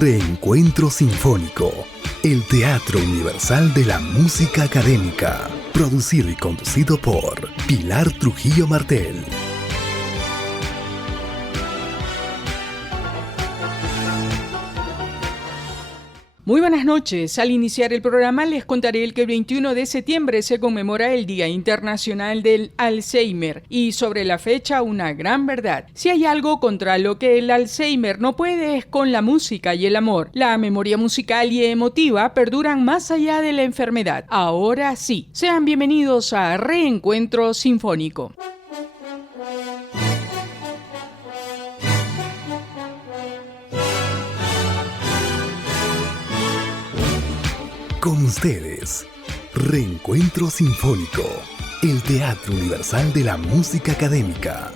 Reencuentro Sinfónico, el Teatro Universal de la Música Académica, producido y conducido por Pilar Trujillo Martel. Muy buenas noches. Al iniciar el programa les contaré que el 21 de septiembre se conmemora el Día Internacional del Alzheimer y sobre la fecha una gran verdad. Si hay algo contra lo que el Alzheimer no puede es con la música y el amor. La memoria musical y emotiva perduran más allá de la enfermedad. Ahora sí, sean bienvenidos a Reencuentro Sinfónico. Con ustedes, Reencuentro Sinfónico, el Teatro Universal de la Música Académica.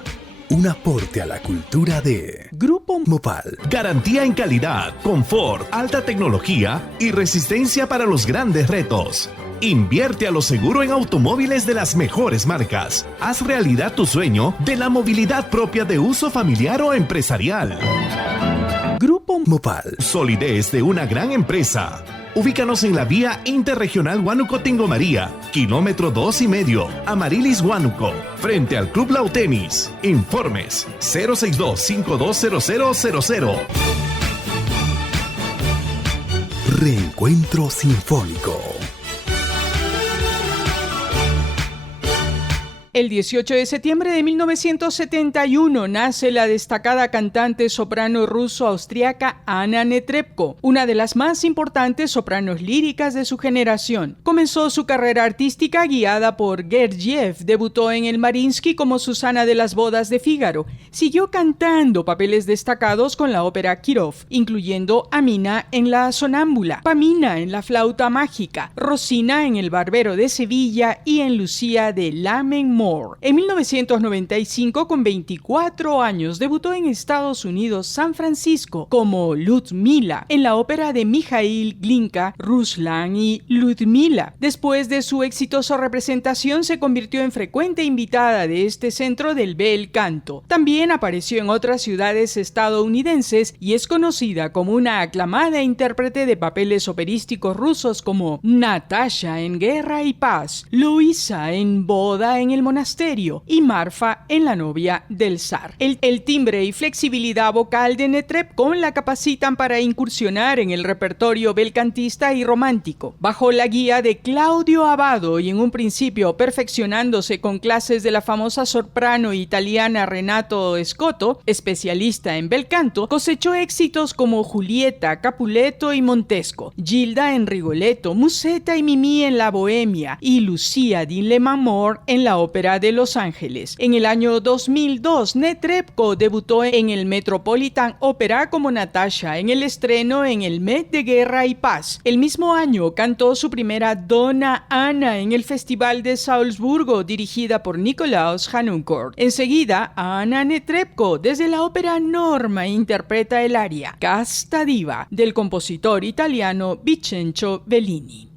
Un aporte a la cultura de Grupo Mopal. Garantía en calidad, confort, alta tecnología y resistencia para los grandes retos. Invierte a lo seguro en automóviles de las mejores marcas. Haz realidad tu sueño de la movilidad propia de uso familiar o empresarial. Grupo Mopal. Solidez de una gran empresa. Ubícanos en la vía interregional Huánuco-Tingo María, kilómetro 2,5, Amarilis Huánuco, frente al Club Lautemis. Informes 062-520000. Reencuentro Sinfónico. El 18 de septiembre de 1971 nace la destacada cantante soprano ruso-austriaca Anna Netrebko, una de las más importantes sopranos líricas de su generación. Comenzó su carrera artística guiada por Gergiev, debutó en el Mariinsky como Susana de las bodas de Fígaro. Siguió cantando papeles destacados con la ópera Kirov, incluyendo a Mina en La Sonámbula, Pamina en La flauta mágica, Rosina en El barbero de Sevilla y en Lucía de Lammermoor. En 1995, con 24 años, debutó en Estados Unidos, San Francisco, como Ludmila, en la ópera de Mikhail Glinka, Ruslan y Ludmila. Después de su exitosa representación, se convirtió en frecuente invitada de este centro del bel canto. También apareció en otras ciudades estadounidenses y es conocida como una aclamada intérprete de papeles operísticos rusos como Natasha en Guerra y Paz, Luisa en Boda en el Monasterio y Marfa en La novia del zar. El timbre y flexibilidad vocal de Netrebko la capacitan para incursionar en el repertorio belcantista y romántico. Bajo la guía de Claudio Abbado y en un principio perfeccionándose con clases de la famosa soprano italiana Renato Scotto, especialista en bel canto, cosechó éxitos como Julieta, Capuleto y Montesco, Gilda en Rigoletto, Musetta y Mimi en La Bohemia y Lucía di Lammermoor en la ópera de Los Ángeles. En el año 2002, Netrebko debutó en el Metropolitan Opera como Natasha en el estreno en el Met de Guerra y Paz. El mismo año cantó su primera Donna Anna en el Festival de Salzburgo, dirigida por Nikolaus Harnoncourt. Enseguida, Anna Netrebko, desde la ópera Norma, interpreta el aria Casta Diva del compositor italiano Vincenzo Bellini.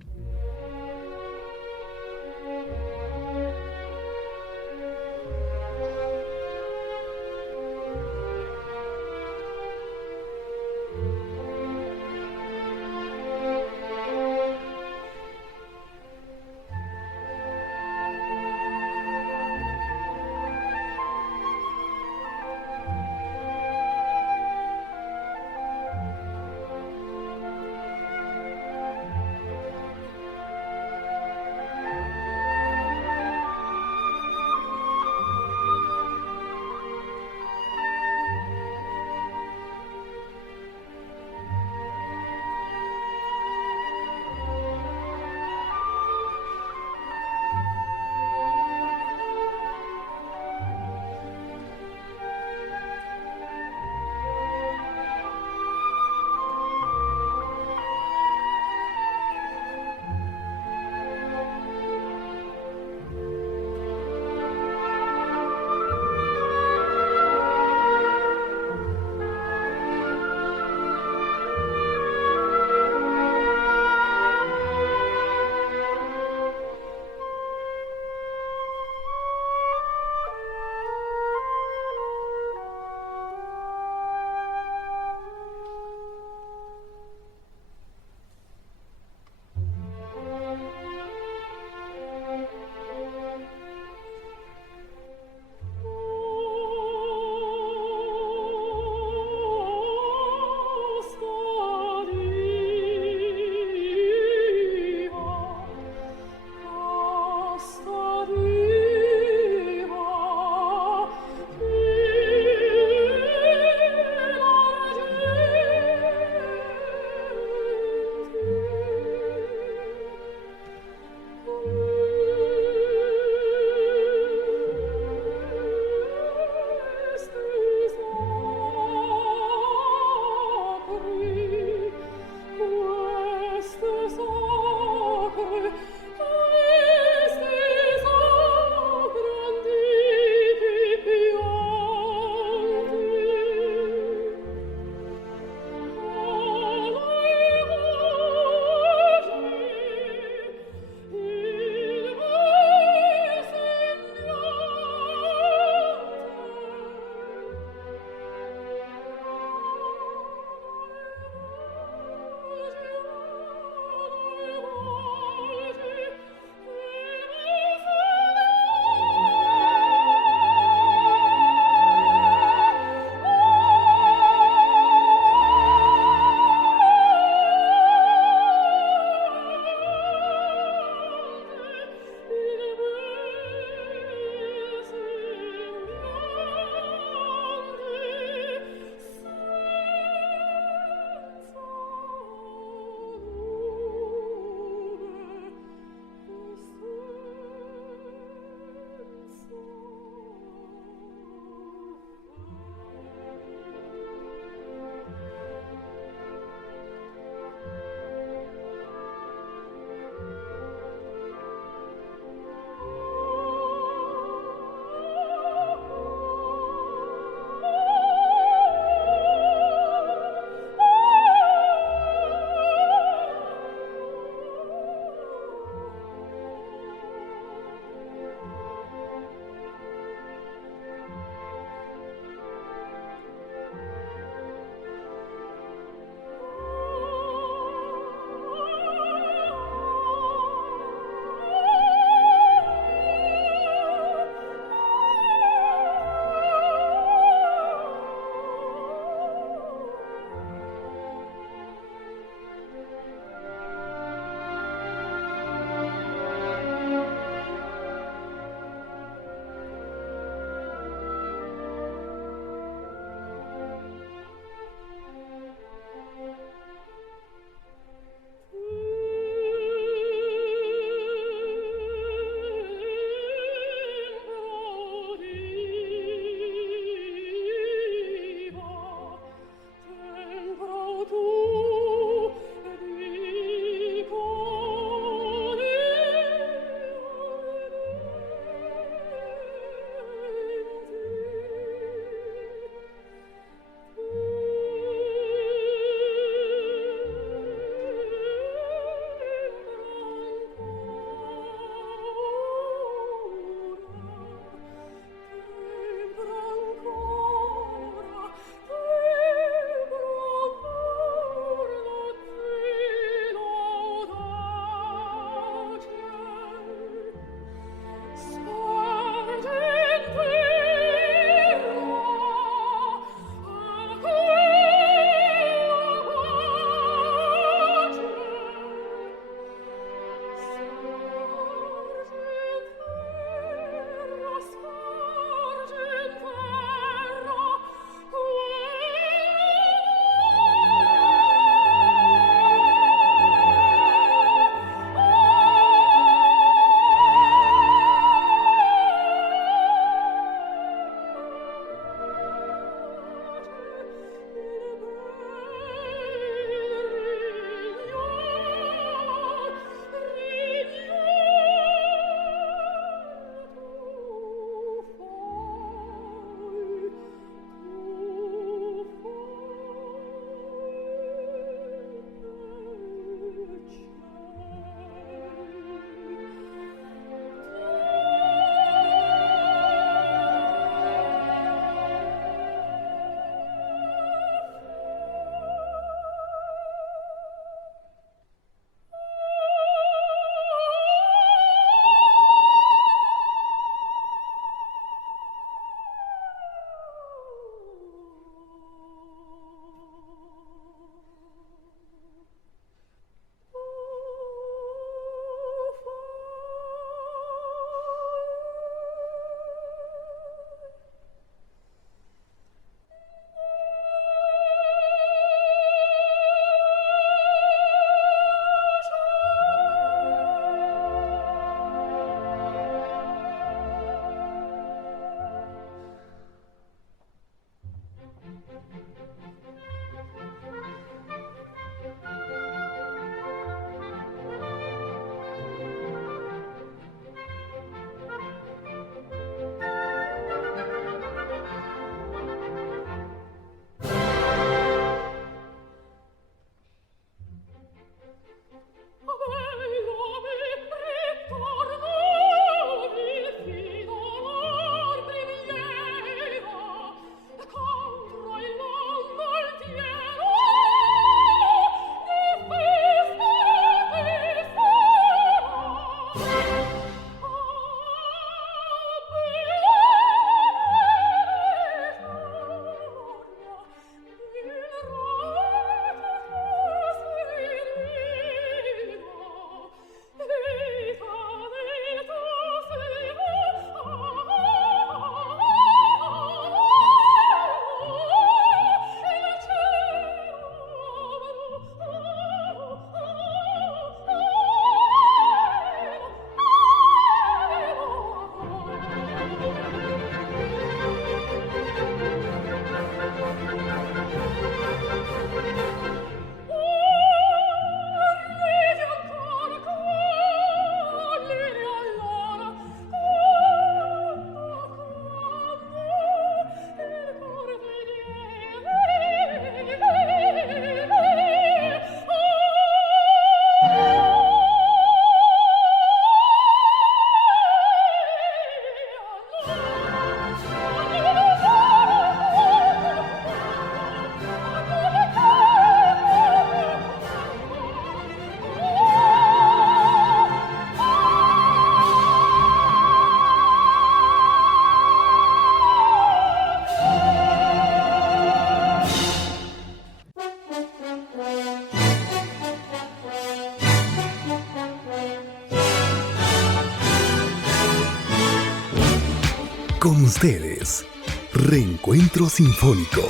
Con ustedes, Reencuentro Sinfónico,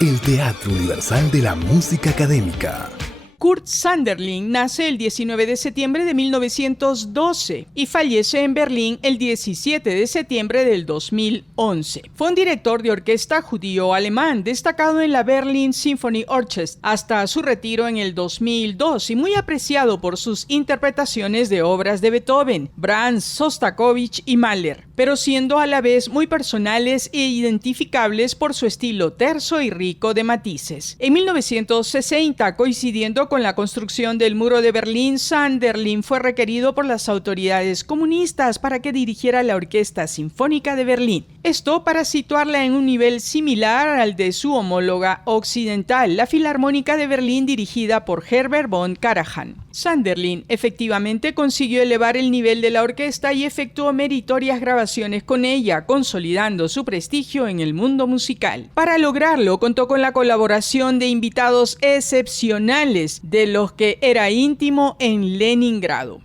el Teatro Universal de la Música Académica. Kurt Sanderling nace el 19 de septiembre de 1912 y fallece en Berlín el 17 de septiembre del 2011. Fue un director de orquesta judío-alemán destacado en la Berlin Symphony Orchestra hasta su retiro en el 2002 y muy apreciado por sus interpretaciones de obras de Beethoven, Brahms, Shostakovich y Mahler, pero siendo a la vez muy personales e identificables por su estilo terso y rico de matices. En 1960, coincidiendo con la construcción del muro de Berlín, Sanderling fue requerido por las autoridades comunistas para que dirigiera la Orquesta Sinfónica de Berlín. Esto para situarla en un nivel similar al de su homóloga occidental, la Filarmónica de Berlín dirigida por Herbert von Karajan. Sanderling efectivamente consiguió elevar el nivel de la orquesta y efectuó meritorias grabaciones con ella, consolidando su prestigio en el mundo musical. Para lograrlo, contó con la colaboración de invitados excepcionales, de los que era íntimo en Leningrado.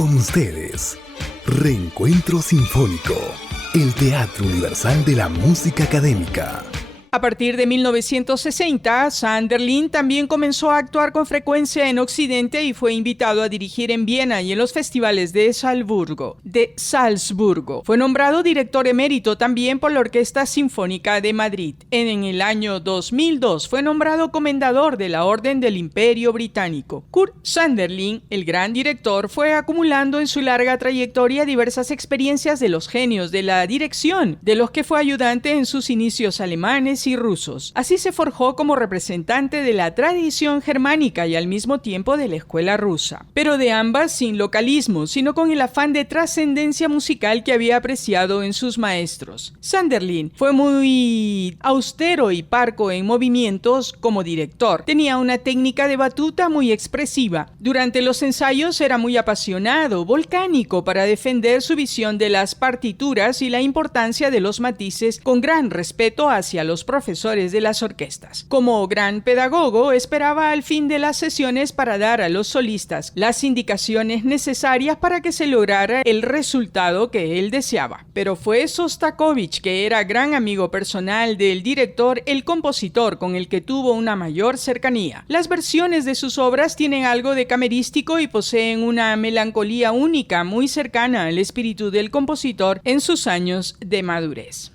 Con ustedes, Reencuentro Sinfónico, el Teatro Universal de la Música Académica. A partir de 1960, Sanderling también comenzó a actuar con frecuencia en Occidente y fue invitado a dirigir en Viena y en los festivales de Salzburgo. Fue nombrado director emérito también por la Orquesta Sinfónica de Madrid. En el año 2002 fue nombrado comendador de la Orden del Imperio Británico. Kurt Sanderling, el gran director, fue acumulando en su larga trayectoria diversas experiencias de los genios de la dirección, de los que fue ayudante en sus inicios alemanes y rusos. Así se forjó como representante de la tradición germánica y al mismo tiempo de la escuela rusa, pero de ambas sin localismo, sino con el afán de trascendencia musical que había apreciado en sus maestros. Sanderling fue muy austero y parco en movimientos como director. Tenía una técnica de batuta muy expresiva. Durante los ensayos era muy apasionado, volcánico para defender su visión de las partituras y la importancia de los matices, con gran respeto hacia los profesores de las orquestas. Como gran pedagogo, esperaba al fin de las sesiones para dar a los solistas las indicaciones necesarias para que se lograra el resultado que él deseaba. Pero fue Sostakovich, que era gran amigo personal del director, el compositor con el que tuvo una mayor cercanía. Las versiones de sus obras tienen algo de camerístico y poseen una melancolía única, muy cercana al espíritu del compositor en sus años de madurez.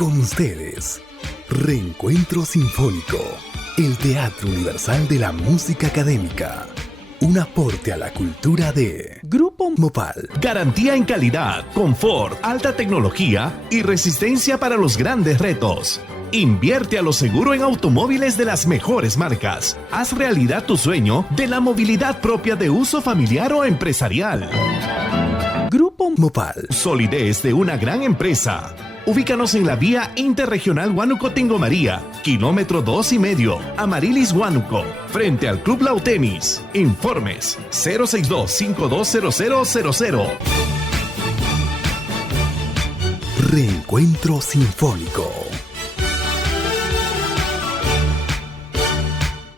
Con ustedes, Reencuentro Sinfónico, el Teatro Universal de la Música Académica. Un aporte a la cultura de Grupo Mopal. Garantía en calidad, confort, alta tecnología y resistencia para los grandes retos. Invierte a lo seguro en automóviles de las mejores marcas. Haz realidad tu sueño de la movilidad propia de uso familiar o empresarial. Grupo Mopal. Solidez de una gran empresa. Ubícanos en la vía interregional Huánuco-Tingo María, kilómetro 2,5, Amarilis Huánuco, frente al Club Lautemis. Informes 062-520000. Reencuentro Sinfónico.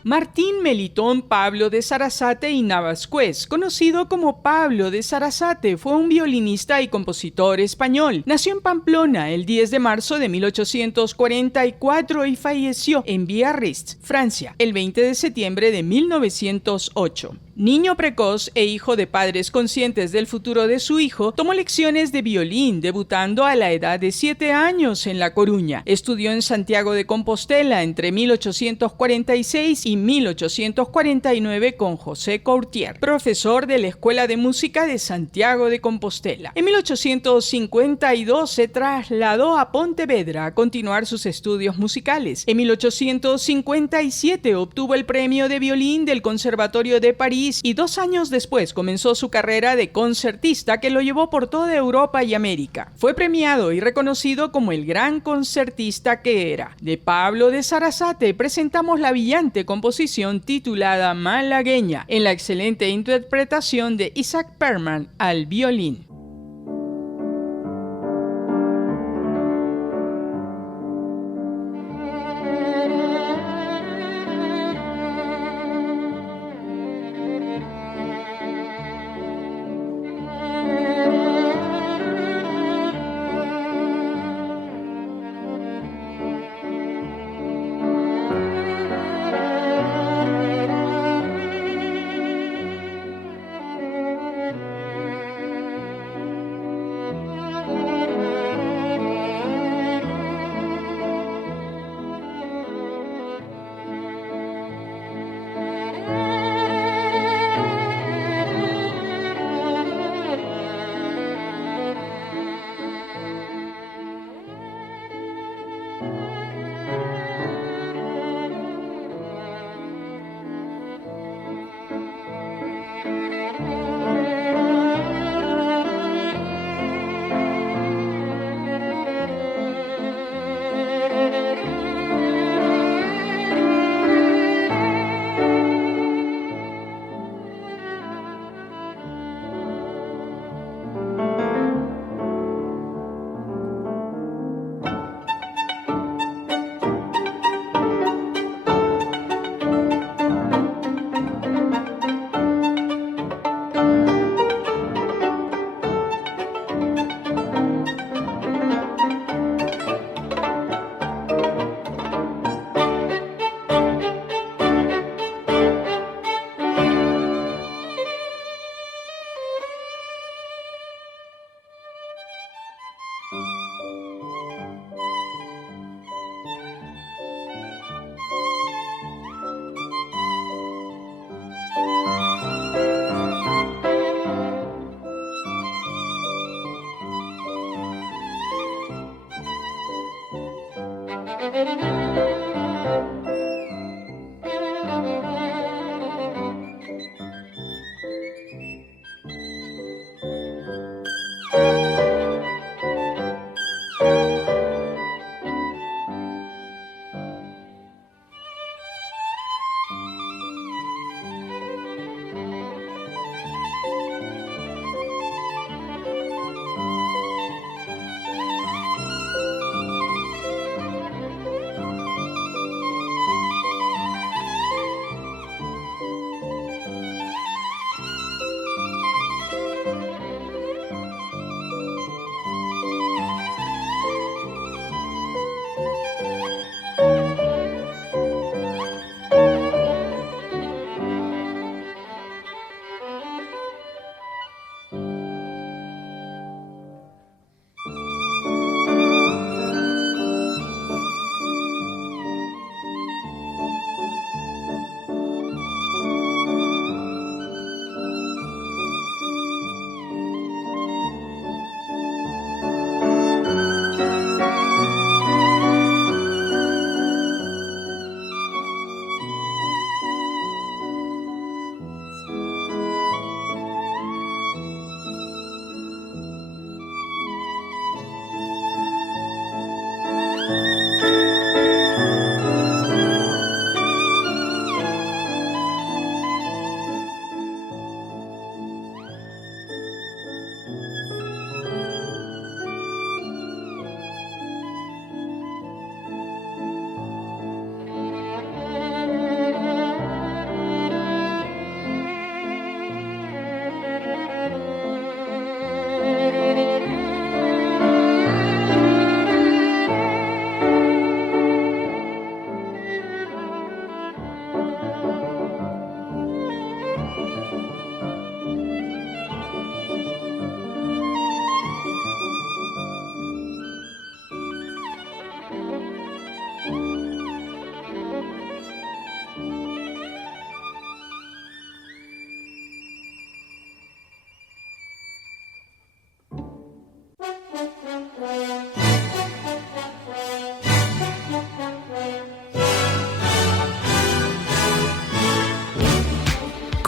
Martín Melitón Pablo de Sarasate y Navascués, conocido como Pablo de Sarasate, fue un violinista y compositor español. Nació en Pamplona el 10 de marzo de 1844 y falleció en Biarritz, Francia, el 20 de septiembre de 1908. Niño precoz e hijo de padres conscientes del futuro de su hijo, tomó lecciones de violín, debutando a la edad de 7 años en La Coruña. Estudió en Santiago de Compostela entre 1846 y 1849 con José Courtier, profesor de la Escuela de Música de Santiago de Compostela. En 1852 se trasladó a Pontevedra a continuar sus estudios musicales. En 1857 obtuvo el premio de violín del Conservatorio de París y 2 años después comenzó su carrera de concertista que lo llevó por toda Europa y América. Fue premiado y reconocido como el gran concertista que era. De Pablo de Sarasate presentamos la brillante composición titulada Malagueña, en la excelente interpretación de Isaac Perman al violín.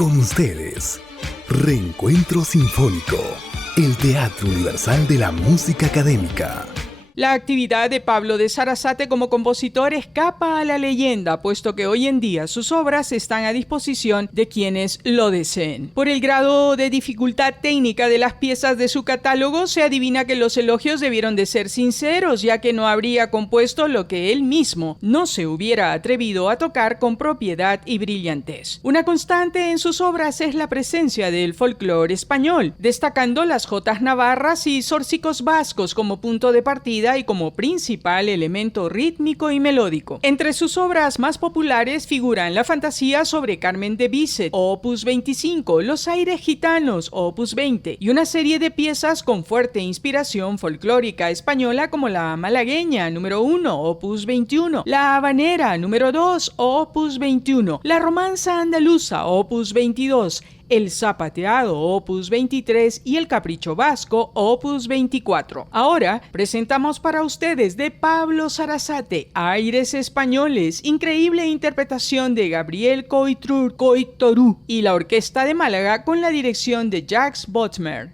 Con ustedes, Reencuentro Sinfónico, el Teatro Universal de la Música Académica. La actividad de Pablo de Sarasate como compositor escapa a la leyenda, puesto que hoy en día sus obras están a disposición de quienes lo deseen. Por el grado de dificultad técnica de las piezas de su catálogo, se adivina que los elogios debieron de ser sinceros, ya que no habría compuesto lo que él mismo no se hubiera atrevido a tocar con propiedad y brillantez. Una constante en sus obras es la presencia del folclore español, destacando las jotas navarras y zórzicos vascos como punto de partida y como principal elemento rítmico y melódico. Entre sus obras más populares figuran la fantasía sobre Carmen de Bizet, opus 25, Los aires gitanos, opus 20, y una serie de piezas con fuerte inspiración folclórica española como la malagueña, número 1, opus 21, la habanera, número 2, opus 21, la romanza andaluza, opus 22, el zapateado, opus 23 y el capricho vasco, opus 24. Ahora presentamos para ustedes de Pablo Sarasate, Aires Españoles, increíble interpretación de Gabriel Coitorú y la Orquesta de Málaga con la dirección de Jacques Bodmer.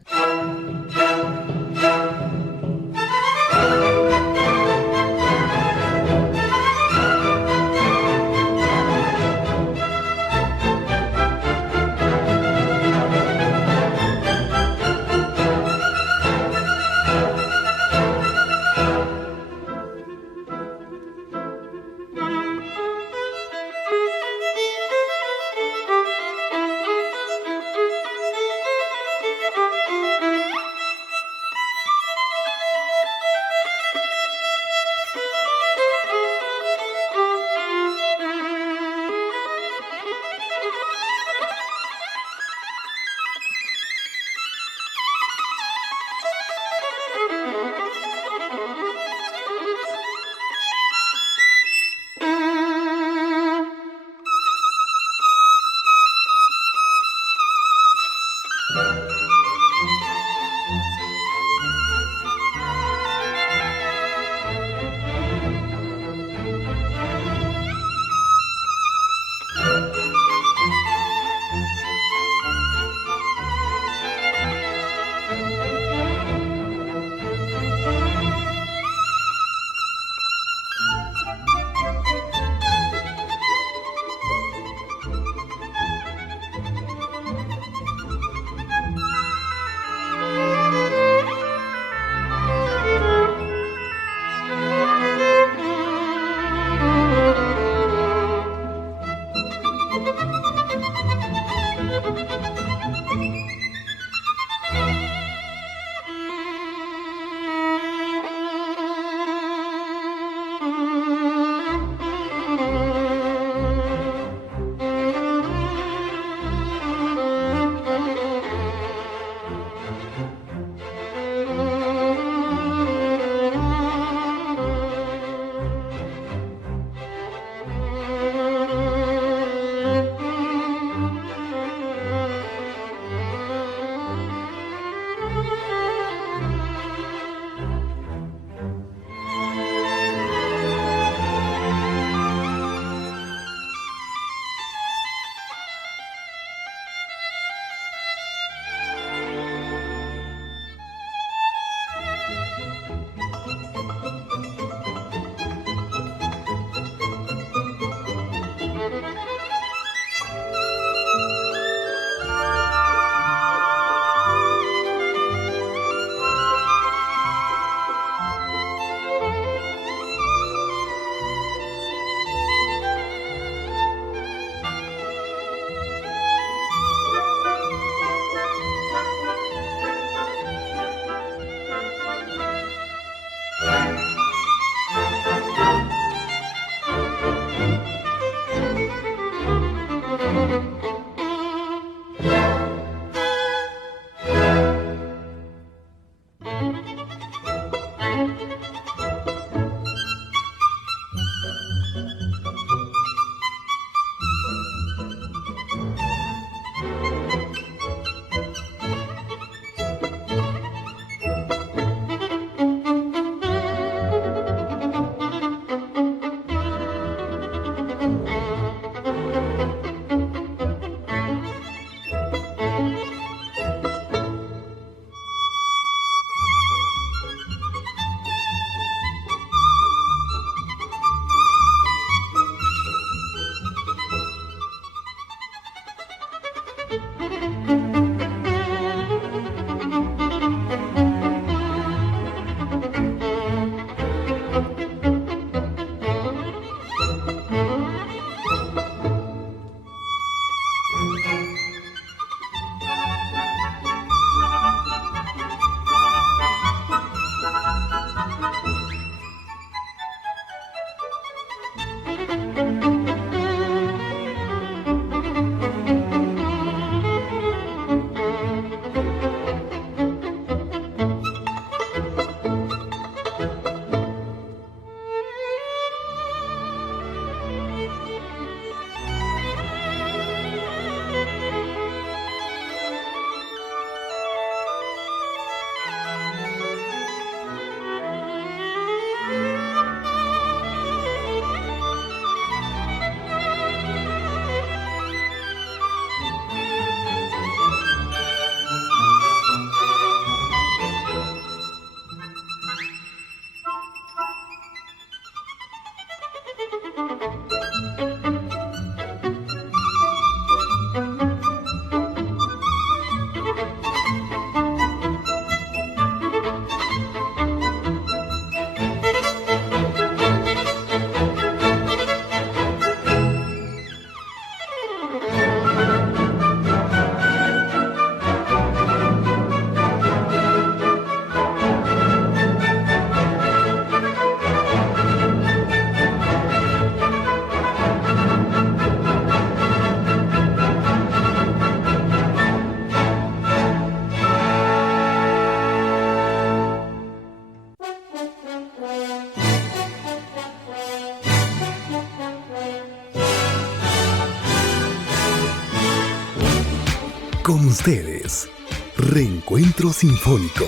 ustedes, Reencuentro Sinfónico,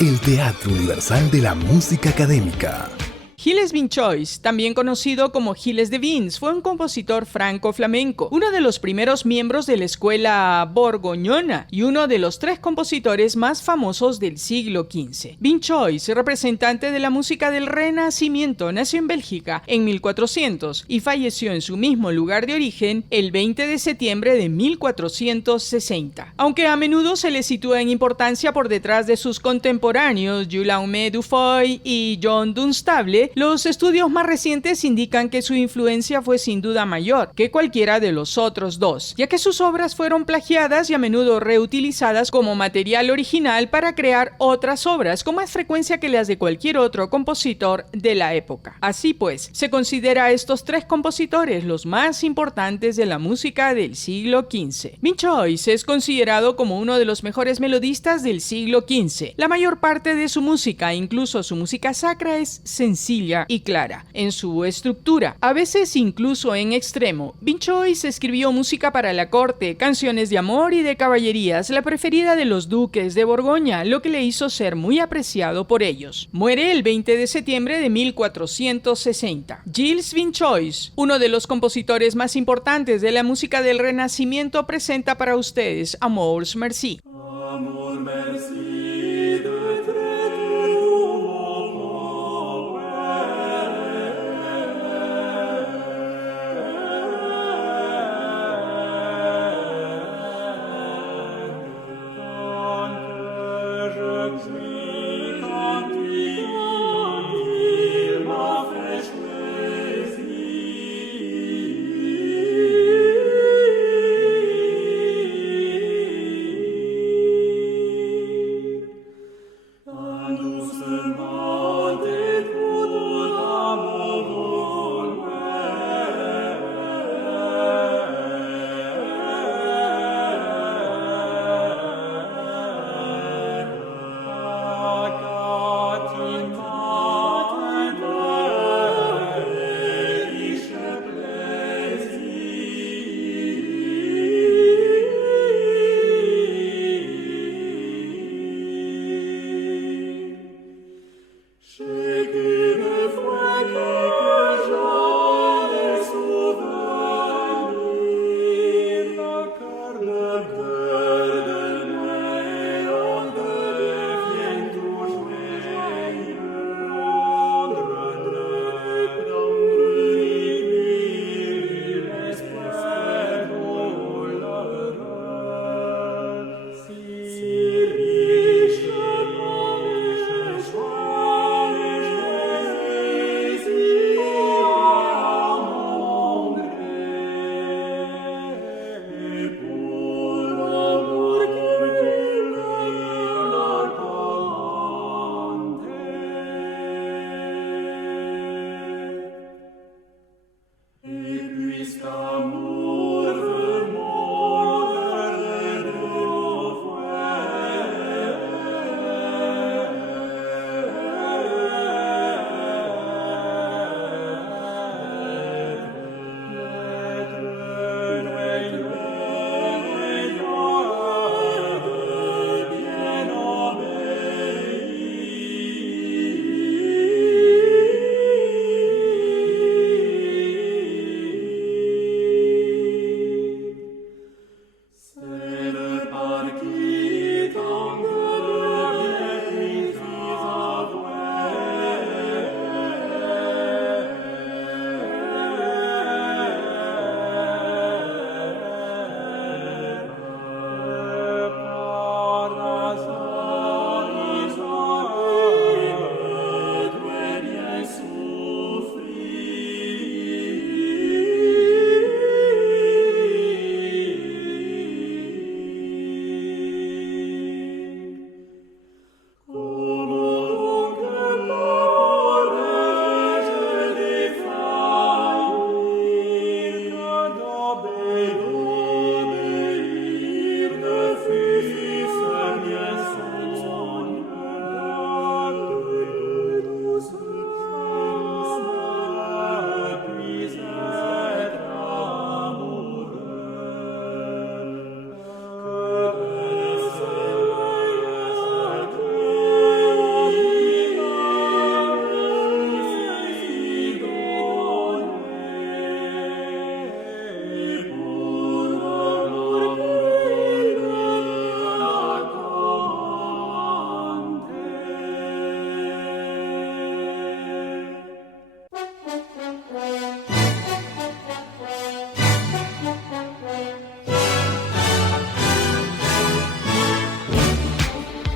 el Teatro Universal de la Música Académica. Gilles Binchois, también conocido como Gilles de Vins, fue un compositor franco-flamenco, uno de los primeros miembros de la escuela borgoñona y uno de los 3 compositores más famosos del siglo XV. Binchois, representante de la música del Renacimiento, nació en Bélgica en 1400 y falleció en su mismo lugar de origen el 20 de septiembre de 1460. Aunque a menudo se le sitúa en importancia por detrás de sus contemporáneos Guillaume Dufay y John Dunstable, los estudios más recientes indican que su influencia fue sin duda mayor que cualquiera de los otros 2, ya que sus obras fueron plagiadas y a menudo reutilizadas como material original para crear otras obras con más frecuencia que las de cualquier otro compositor de la época. Así pues, se considera a estos 3 compositores los más importantes de la música del siglo XV. Binchois es considerado como uno de los mejores melodistas del siglo XV. La mayor parte de su música, incluso su música sacra, es sencilla y clara en su estructura, a veces incluso en extremo. Binchois escribió música para la corte, canciones de amor y de caballerías, la preferida de los duques de Borgoña, lo que le hizo ser muy apreciado por ellos. Muere el 20 de septiembre de 1460. Gilles Binchois, uno de los compositores más importantes de la música del Renacimiento, presenta para ustedes Amours Merci. Amour merci.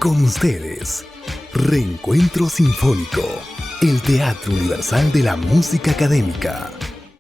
Con ustedes, Reencuentro Sinfónico, el Teatro Universal de la Música Académica.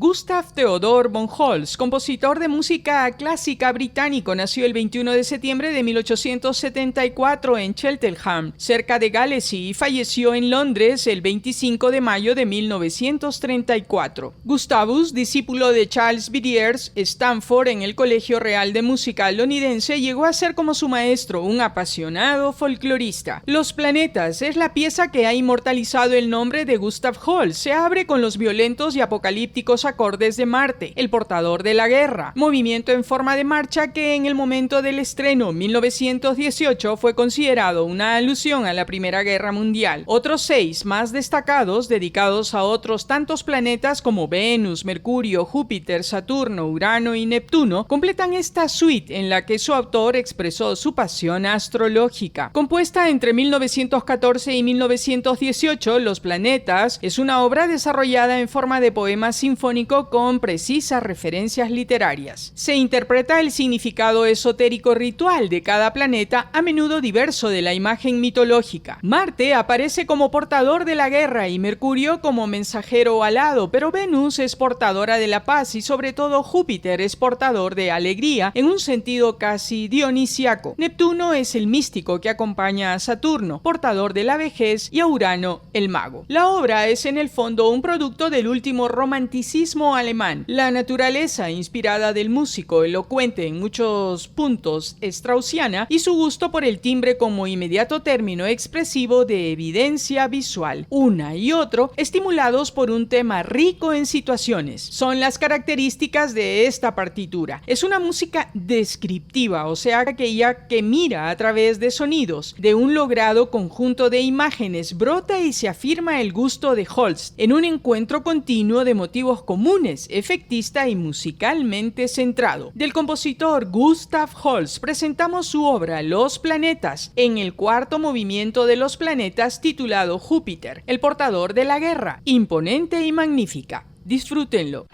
Gustav Theodor von Holst, compositor de música clásica británico, nació el 21 de septiembre de 1874 en Cheltenham, cerca de Gales, y falleció en Londres el 25 de mayo de 1934. Gustavus, discípulo de Charles Villiers, Stanford en el Colegio Real de Música lonidense, llegó a ser como su maestro un apasionado folclorista. Los planetas es la pieza que ha inmortalizado el nombre de Gustav Holst. Se abre con los violentos y apocalípticos acordes de Marte, el portador de la guerra, movimiento en forma de marcha que en el momento del estreno 1918 fue considerado una alusión a la Primera Guerra Mundial. Otros 6 más destacados, dedicados a otros tantos planetas como Venus, Mercurio, Júpiter, Saturno, Urano y Neptuno, completan esta suite en la que su autor expresó su pasión astrológica. Compuesta entre 1914 y 1918, Los Planetas es una obra desarrollada en forma de poema sinfónico con precisas referencias literarias. Se interpreta el significado esotérico ritual de cada planeta, a menudo diverso de la imagen mitológica. Marte aparece como portador de la guerra y Mercurio como mensajero alado, pero Venus es portadora de la paz y sobre todo Júpiter es portador de alegría en un sentido casi dionisíaco. Neptuno es el místico que acompaña a Saturno, portador de la vejez, y a Urano, el mago. La obra es en el fondo un producto del último romanticismo alemán. La naturaleza inspirada del músico, elocuente en muchos puntos straussiana, y su gusto por el timbre como inmediato término expresivo de evidencia visual. Una y otro, estimulados por un tema rico en situaciones, son las características de esta partitura. Es una música descriptiva, o sea, aquella que mira a través de sonidos. De un logrado conjunto de imágenes brota y se afirma el gusto de Holst en un encuentro continuo de motivos comunes, efectista y musicalmente centrado. Del compositor Gustav Holst presentamos su obra Los Planetas, en el cuarto movimiento de Los Planetas titulado Júpiter, el portador de la guerra, imponente y magnífica. Disfrútenlo.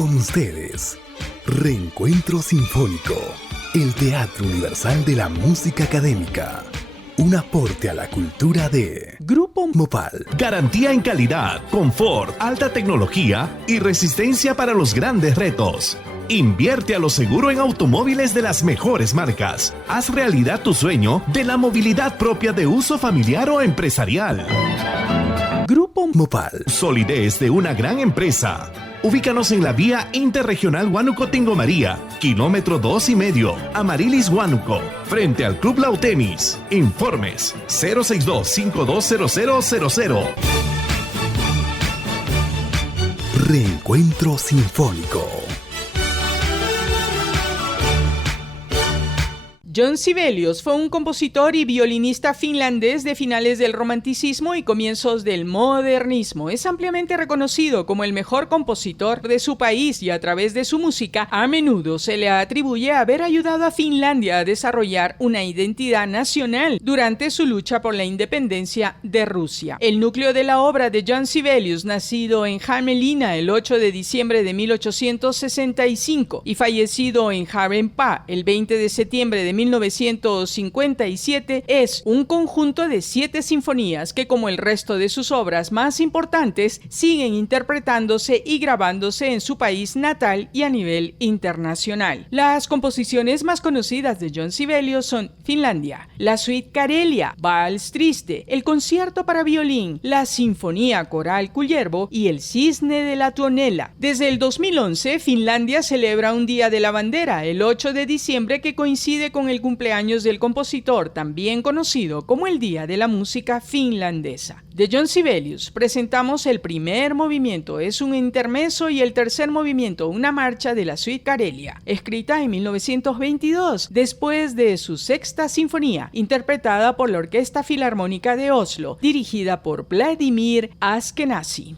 Con ustedes, Reencuentro Sinfónico, el Teatro Universal de la Música Académica. Un aporte a la cultura de Grupo Mopal. Garantía en calidad, confort, alta tecnología y resistencia para los grandes retos. Invierte a lo seguro en automóviles de las mejores marcas. Haz realidad tu sueño de la movilidad propia de uso familiar o empresarial. Grupo Mopal. Solidez de una gran empresa. Ubícanos en la vía Interregional Huánuco-Tingo María, kilómetro 2,5, Amarilis Huánuco, frente al Club Lautemis. Informes 062-520000. Reencuentro Sinfónico. John Sibelius fue un compositor y violinista finlandés de finales del romanticismo y comienzos del modernismo. Es ampliamente reconocido como el mejor compositor de su país y a través de su música a menudo se le atribuye haber ayudado a Finlandia a desarrollar una identidad nacional durante su lucha por la independencia de Rusia. El núcleo de la obra de John Sibelius, nacido en Hämeenlinna el 8 de diciembre de 1865 y fallecido en Järvenpää el 20 de septiembre de 1957, es un conjunto de 7 sinfonías que, como el resto de sus obras más importantes, siguen interpretándose y grabándose en su país natal y a nivel internacional. Las composiciones más conocidas de John Sibelius son Finlandia, la Suite Karelia, Vals Triste, el concierto para violín, la Sinfonía Coral Kullervo y el Cisne de la Tuonela. Desde el 2011, Finlandia celebra un Día de la Bandera, el 8 de diciembre, que coincide con el cumpleaños del compositor, también conocido como el Día de la Música Finlandesa. De John Sibelius presentamos el primer movimiento, es un intermezzo, y el tercer movimiento, una marcha de la Suite Karelia, escrita en 1922, después de su sexta sinfonía, interpretada por la Orquesta Filarmónica de Oslo, dirigida por Vladimir Ashkenazy.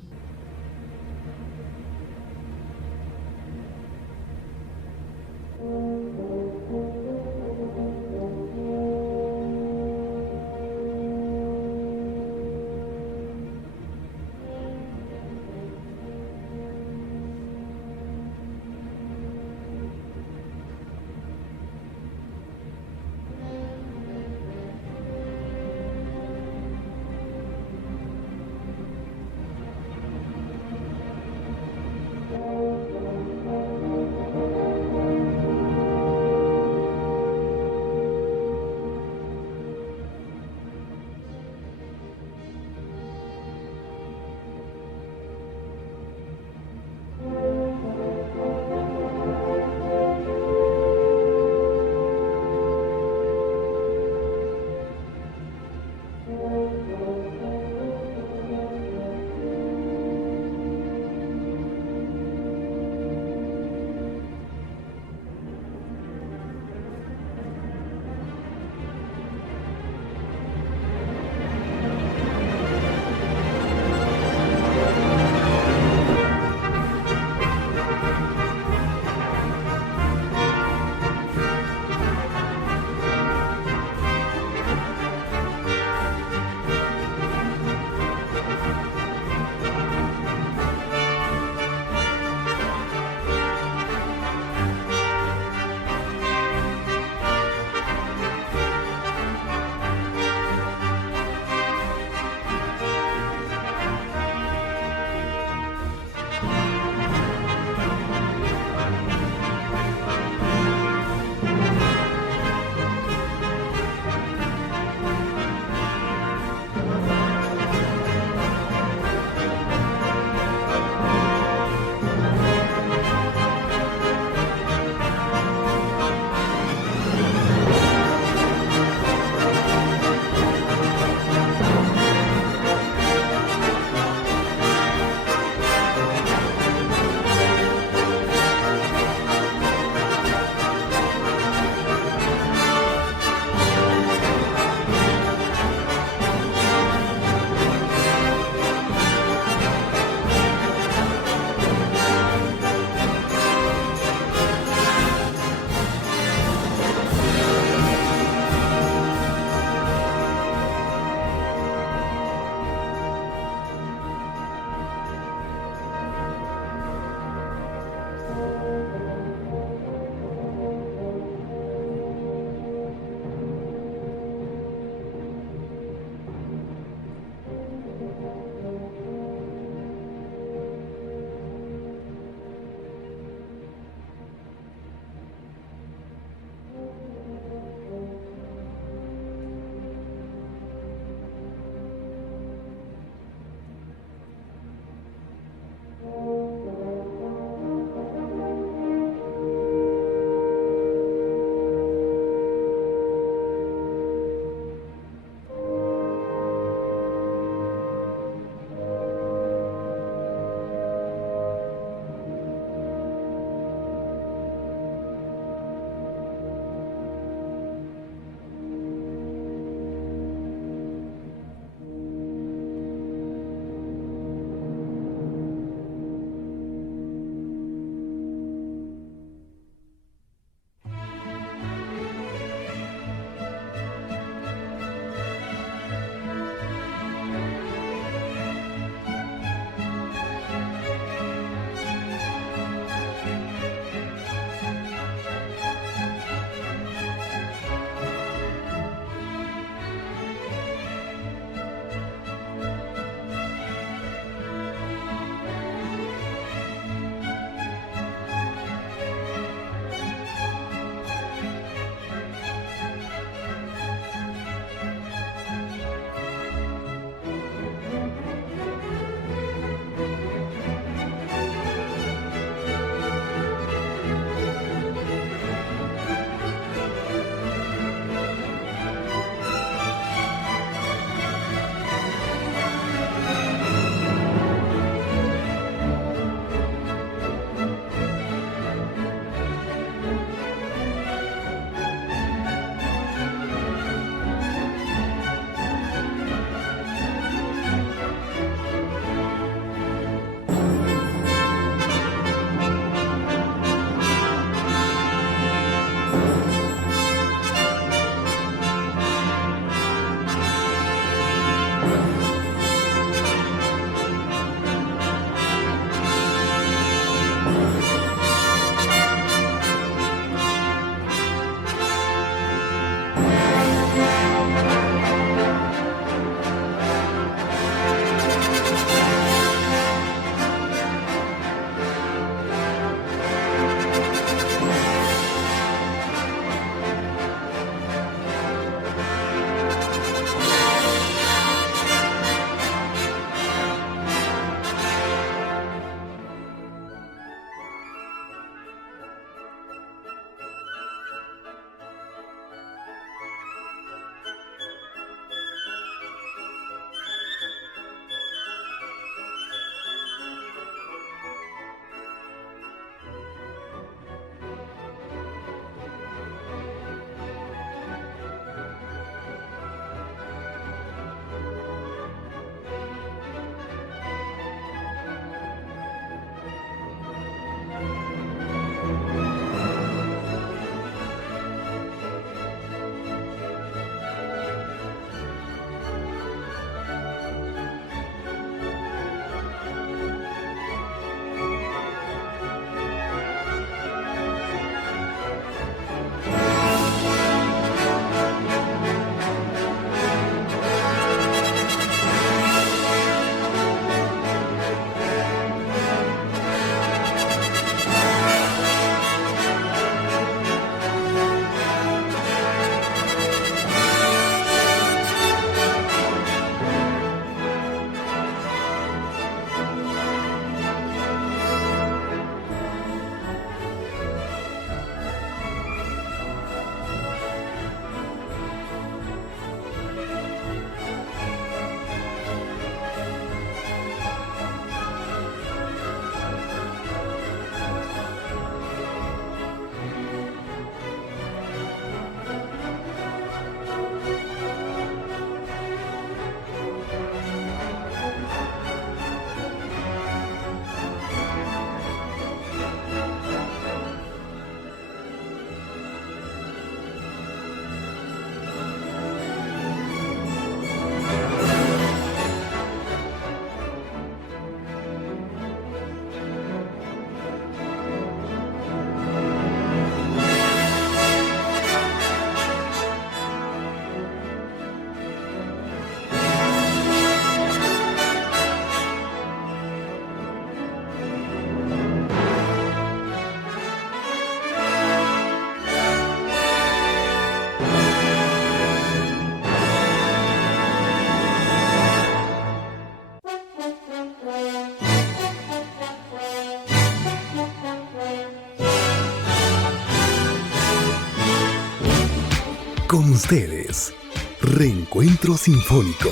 Con ustedes, Reencuentro Sinfónico,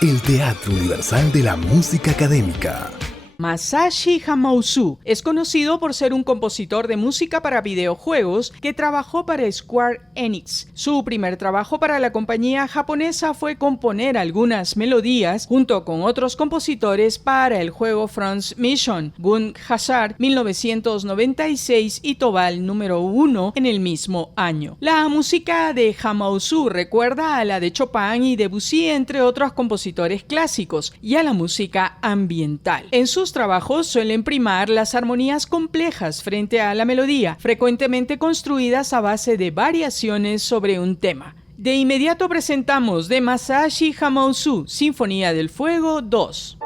el Teatro Universal de la Música Académica. Masashi Hamauzu es conocido por ser un compositor de música para videojuegos que trabajó para Square Enix. Su primer trabajo para la compañía japonesa fue componer algunas melodías junto con otros compositores para el juego Front Mission, Gun Hazard 1996 y Tobal número 1 en el mismo año. La música de Hamauzu recuerda a la de Chopin y Debussy, entre otros compositores clásicos, y a la música ambiental. En sus trabajos suelen primar las armonías complejas frente a la melodía, frecuentemente construidas a base de variaciones sobre un tema. De inmediato presentamos de Masashi Hamauzu, Sinfonía del Fuego 2.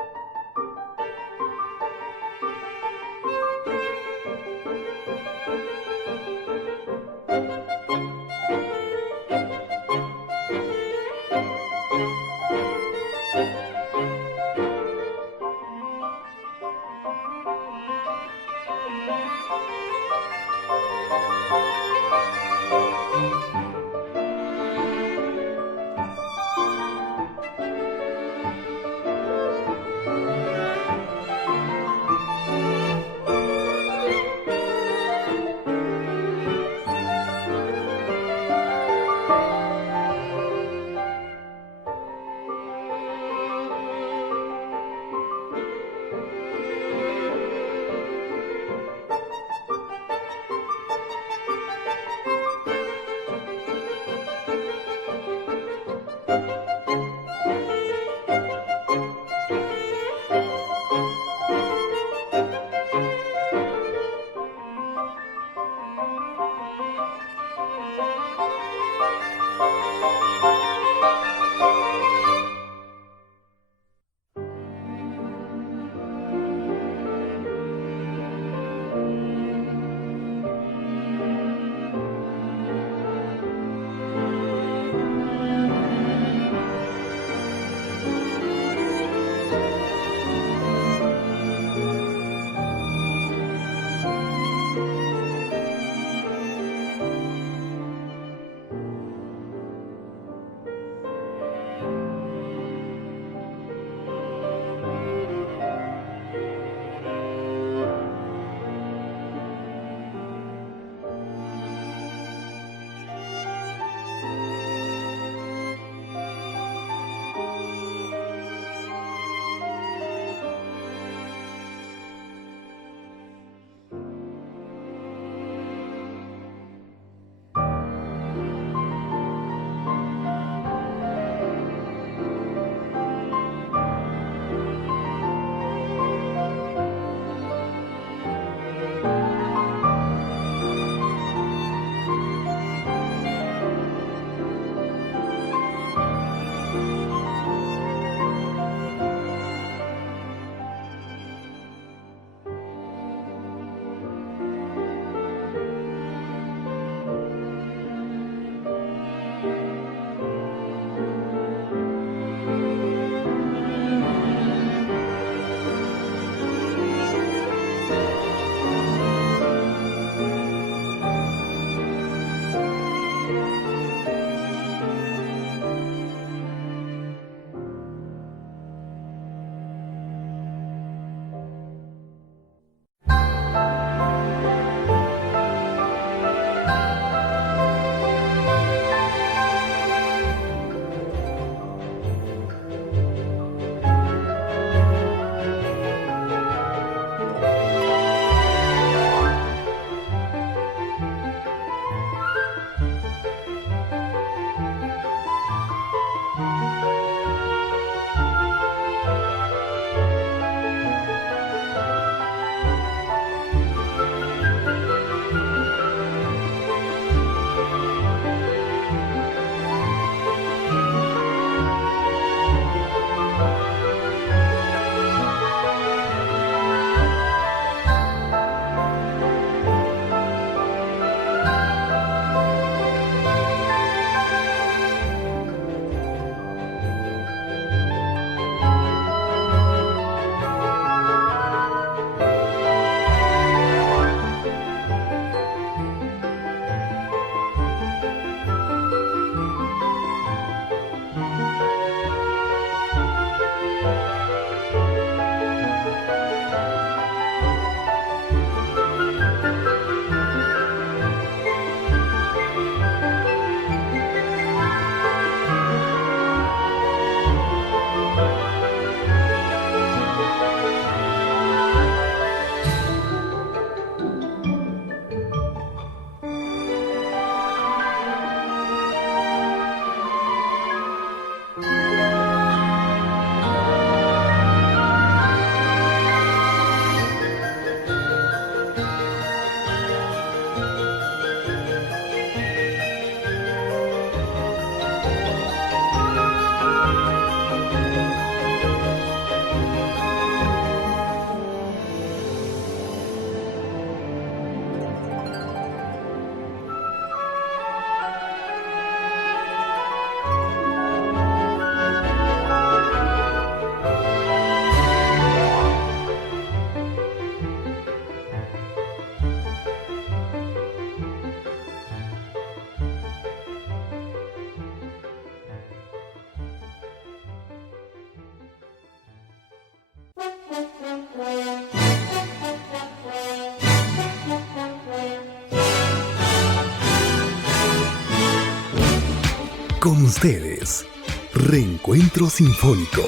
Con ustedes, Reencuentro Sinfónico,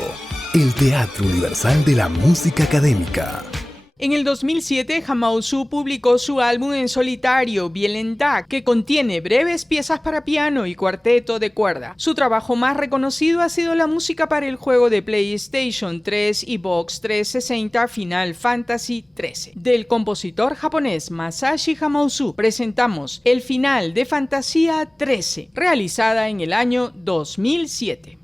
el Teatro Universal de la Música Académica. En el 2007, Hamao Su publicó su álbum en solitario, Violenta, que contiene breves piezas para piano y cuarteto de cuerda. Su trabajo más reconocido ha sido la música para el juego de PlayStation 3 y Xbox 360 Final Fantasy XIII. Del compositor japonés Masashi Hamao Su presentamos el final de Fantasía XIII, realizada en el año 2007.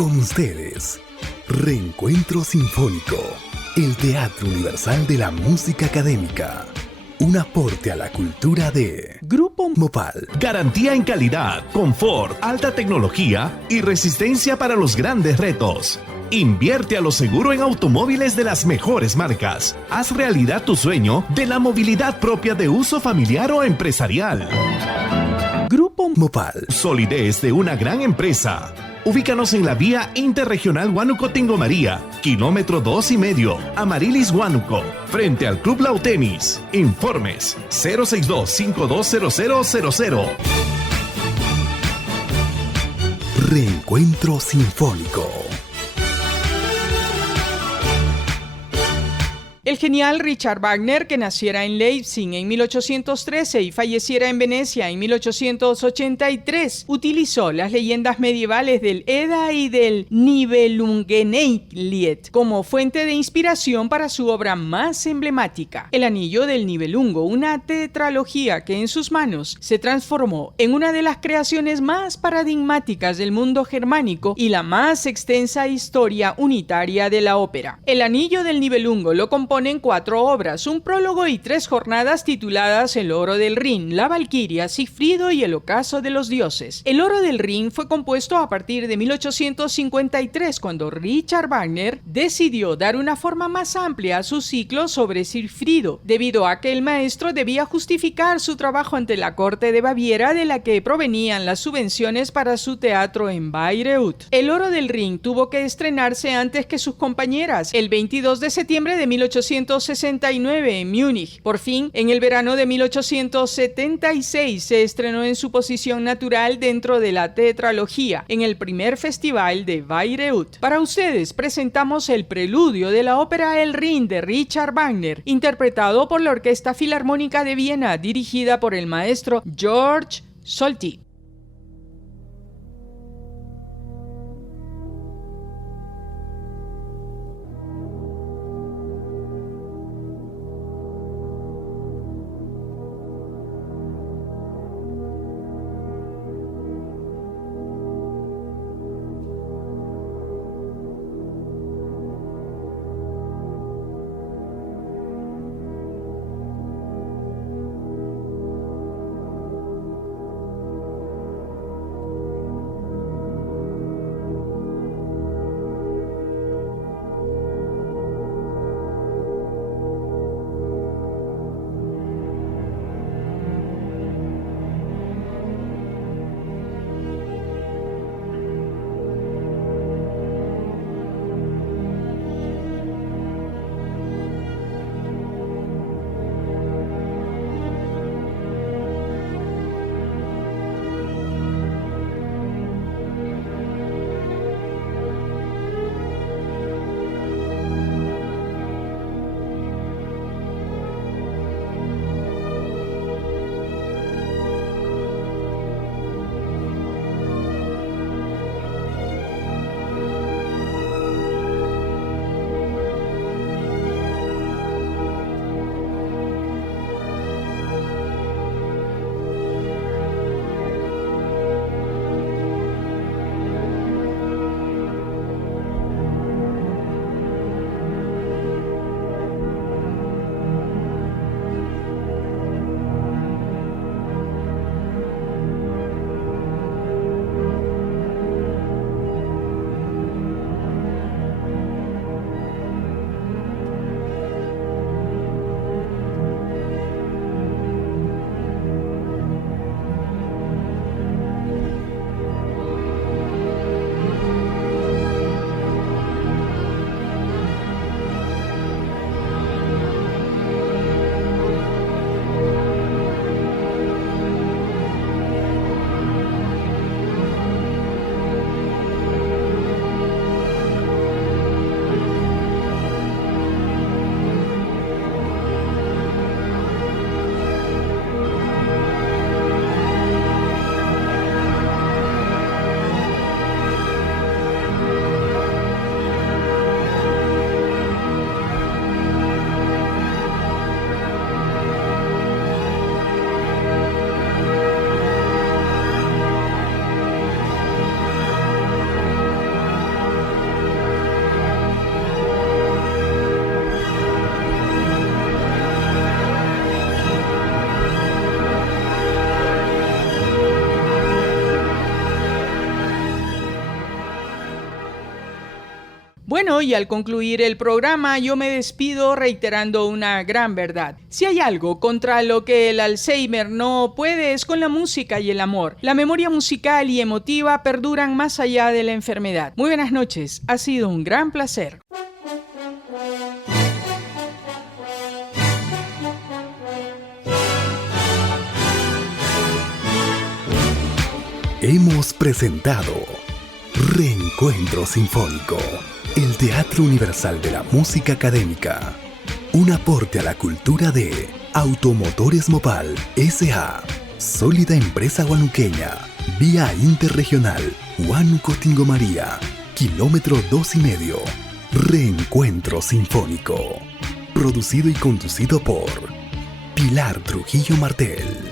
Con ustedes, Reencuentro Sinfónico, el Teatro Universal de la Música Académica. Un aporte a la cultura de Grupo Mopal. Garantía en calidad, confort, alta tecnología y resistencia para los grandes retos. Invierte a lo seguro en automóviles de las mejores marcas. Haz realidad tu sueño de la movilidad propia de uso familiar o empresarial. Grupo Mopal. Solidez de una gran empresa. Ubícanos en la vía interregional Huánuco-Tingo María, kilómetro 2,5, Amarilis Huánuco, frente al Club Lautemis. Informes 062-520000. Reencuentro Sinfónico. El genial Richard Wagner, que naciera en Leipzig en 1813 y falleciera en Venecia en 1883, utilizó las leyendas medievales del Edda y del Nibelungenlied como fuente de inspiración para su obra más emblemática, El Anillo del Nibelungo, una tetralogía que en sus manos se transformó en una de las creaciones más paradigmáticas del mundo germánico y la más extensa historia unitaria de la ópera. El Anillo del Nibelungo lo compone componen 4 obras, un prólogo y 3 jornadas tituladas El oro del Rin, La Valquiria, Sigfrido y El ocaso de los dioses. El oro del Rin fue compuesto a partir de 1853, cuando Richard Wagner decidió dar una forma más amplia a su ciclo sobre Sigfrido, debido a que el maestro debía justificar su trabajo ante la corte de Baviera, de la que provenían las subvenciones para su teatro en Bayreuth. El oro del Rin tuvo que estrenarse antes que sus compañeras, el 22 de septiembre de 1869 en Múnich. Por fin, en el verano de 1876 se estrenó en su posición natural dentro de la tetralogía, en el primer festival de Bayreuth. Para ustedes presentamos el preludio de la ópera El Rin de Richard Wagner, interpretado por la Orquesta Filarmónica de Viena, dirigida por el maestro George Solti. Bueno, y al concluir el programa yo me despido reiterando una gran verdad. Si hay algo contra lo que el Alzheimer no puede es con la música y el amor. La memoria musical y emotiva perduran más allá de la enfermedad. Muy buenas noches, ha sido un gran placer. Hemos presentado Reencuentro Sinfónico, el Teatro Universal de la Música Académica. Un aporte a la cultura de Automotores Mopal S.A., sólida empresa huanuqueña, vía interregional, Huánuco-Tingo María, kilómetro 2,5. Reencuentro Sinfónico. Producido y conducido por Pilar Trujillo Martel.